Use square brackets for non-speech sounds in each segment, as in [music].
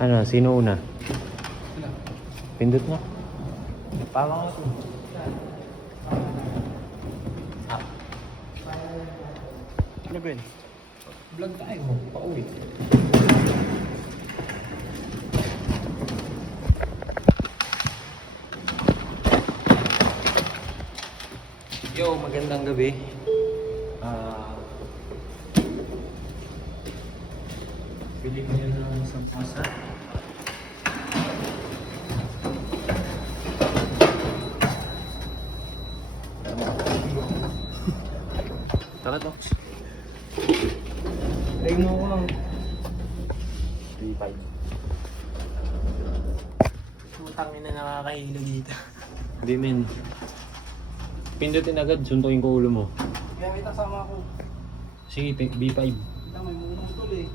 Ano, sino una? Pindot mo. Pawa ko. Ano ba yun? Vlog tayo. Pauwi. Yo, magandang gabi. Bili ko yun ng sampasa. Tara, Tox. Ay mo ko lang. 3-5. Putang ina nakakahilo dito. Hindi, men. Pindutin agad, suntukin ko ulo mo. Kaya may kasama ako. Sige, te- B5. Lang may munong tol eh.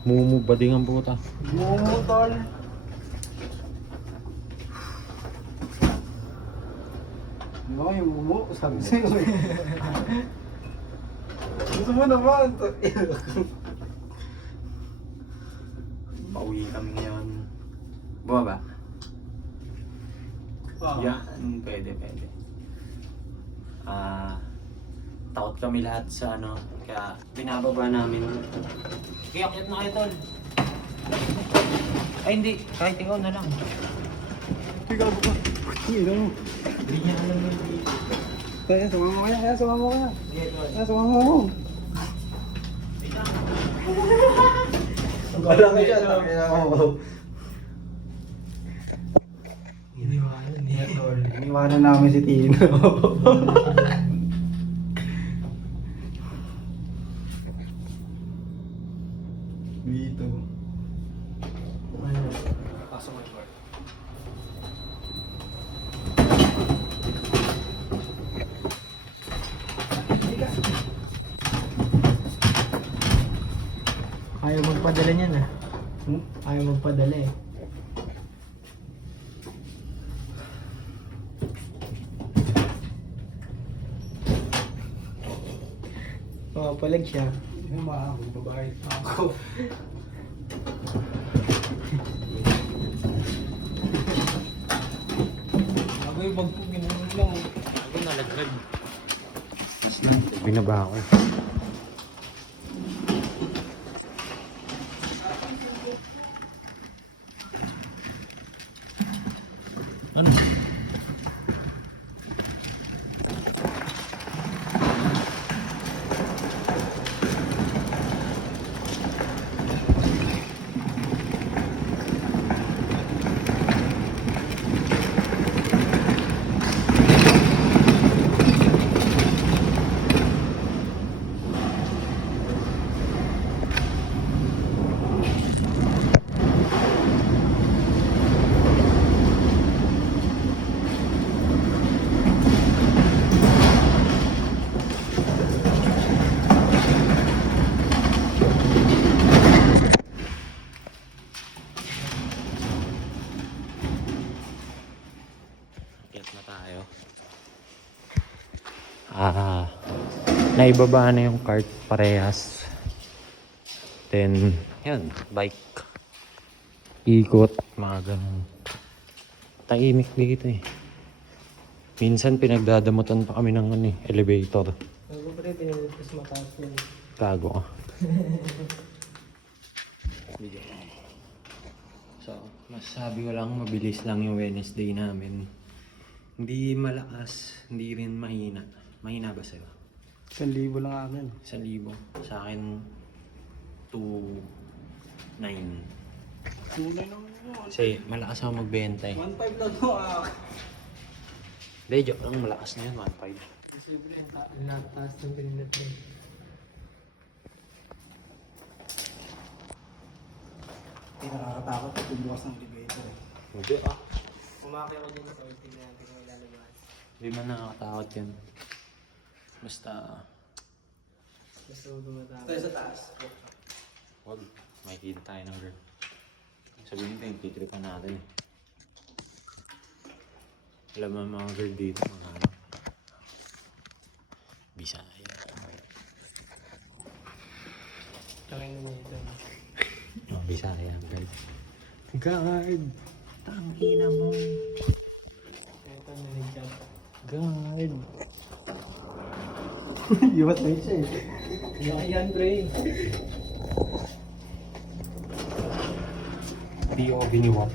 Mumu, bading ang puta. Momo tol. Di ba yung mumo? Sabi sa'yo eh. [laughs] Gusto mo naman. tol. Pauwi kami ngayon. Bumaba? Ah. Yan, pwede, pwede. Ah, takot kami lahat sa ano, kaya binababa namin. Kaya akyat na kayo, tol. Ay, hindi. Kahit ikaw na lang. Ikaw ba? Ino mo. Hindi niya alam yun. Kaya sumama ko kaya. Kaya sumama ko kaya. Kaya sumama ko. Wait lang. Wala ka dyan. Kaya ako. Iniwanan namin si Tino. [laughs] Dito. Pasok mo yung Ayaw magpadala niyan ah. Hmm? Ayaw magpadala eh. Makapalag siya. Hindi mo ako, babae. Ako. Ako yung bagpog, ginanon lang. Ako nalaglag. Mas lang. Ano? Ah, naibaba na yung cart parehas. Then, yan, bike. Ikot, mga ganun. Tahimik dito eh. Minsan pinagdadamutan pa kami ng ano, eh, elevator. Rin pinilipas mataas yun. Gago ka. [laughs] so, masasabi ko lang, mabilis lang yung Wednesday namin. Hindi malakas, hindi rin mahina. Mahina ba sa'yo? Isang libo lang akin. Sa libo. Sa akin, 2, 9. Tunay naman yun. Kasi malakas ako magbenta eh. 1.5 lang ako ah. Hindi, joke lang, malakas na yun, 1.5. Siyempre, ang taas ng pinilipas. Hindi nakakatakot at bukas ng elevator eh. Hindi ah. Umaki ako dun sa ulti na natin kung ilalabas. Hindi man nakakatakot yun. Basta, Gusto ko tumatawag. Tayo sa taas. wag, makikita tayo ng girl. Sabihin ko yung titripan natin eh. Alam mo mga girl dito, mga ano. Bisaya. Tangin na nito. Oh, Bisaya, guard. Guard! Tangina mo. Ito na nag-jump. Guard! [laughs] Iwat na siya eh. Ayan, pre. POV ni Wap.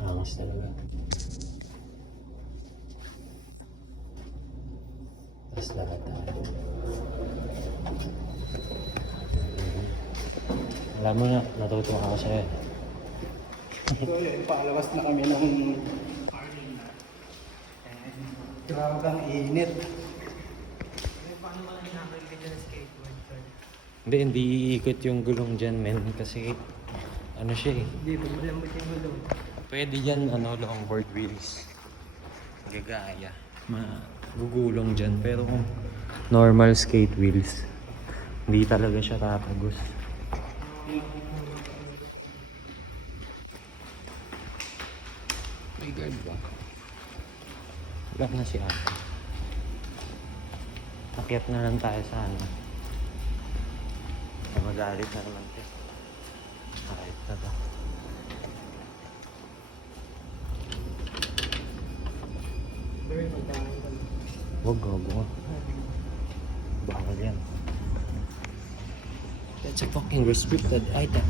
Angas talaga. Tapos lahat tayo. Alam mo na, natutuwa ako sa'yo. So yun, palabas na kami ng Grabe ang init. Hindi, hindi iikot yung gulong dyan, men. Kasi, ano siya eh. Hindi, pag malambot yung gulong. Pwede yan, ano, longboard wheels. Gagaya. Magugulong dyan. Pero kung normal skate wheels, hindi talaga siya tatagos. Guard ba? Wala na si ate. Akyat na lang tayo sa ano. Magalit na naman. Kahit na ko. Huwag gago ka. Bawal yan. That's a fucking restricted item.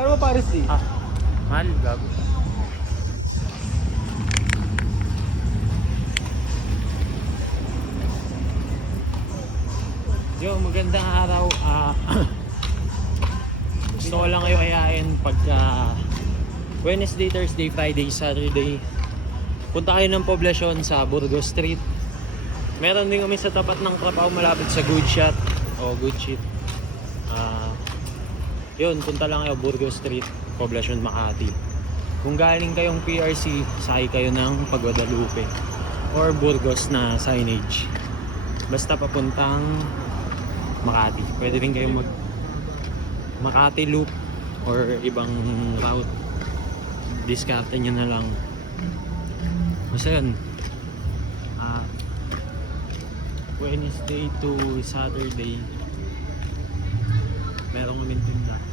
Magkano Paris di? Ah, mahal, gago. Yo, magandang araw. Ah, [coughs] gusto ko lang kayo ayain pagka Wednesday, Thursday, Friday, Saturday. Punta kayo ng poblasyon sa Burgos Street. Meron din kami sa tapat ng Trapaw malapit sa Good Shot o Good Shit. Yun, punta lang kayo Burgos Street, Poblacion Makati. Kung galing kayong PRC, sakay kayo ng Pagwadalupe or Burgos na signage. Basta papuntang Makati. Pwede rin kayong mag Makati Loop or ibang route. Diskarte nyo na lang. Basta yun. Ah, Wednesday to Saturday meron kaming tinda.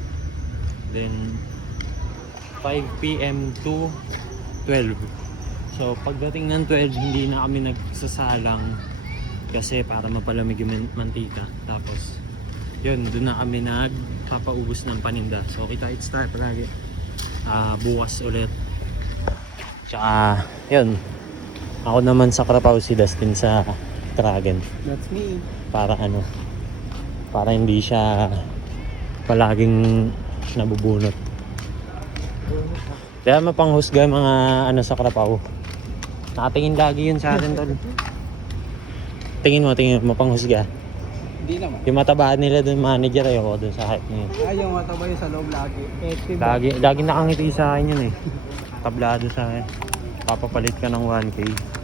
Then 5 p.m. to 12. So pagdating ng 12, hindi na kami nagsasalang kasi para mapalamig yung man- mantika. Tapos yun, doon na kami nagpapaubos ng paninda. So kita it's tayo palagi. Ah, bukas ulit. Tsaka, yun. Ako naman sa Krapaw si Dustin sa Dragon That's me. para ano para hindi siya palaging nabubunot kaya mapanghusga mga ano sa krapaw nakatingin lagi yun sa atin tol tingin mo tingin mo mapanghusga Hindi naman. yung matabaan nila dun manager ayoko dun sa hype niya Ay, yung mata ba yung sa loob lagi? Active. lagi, lagi nakangiti sa akin yun eh tablado sa akin papapalit ka ng 1k hmm.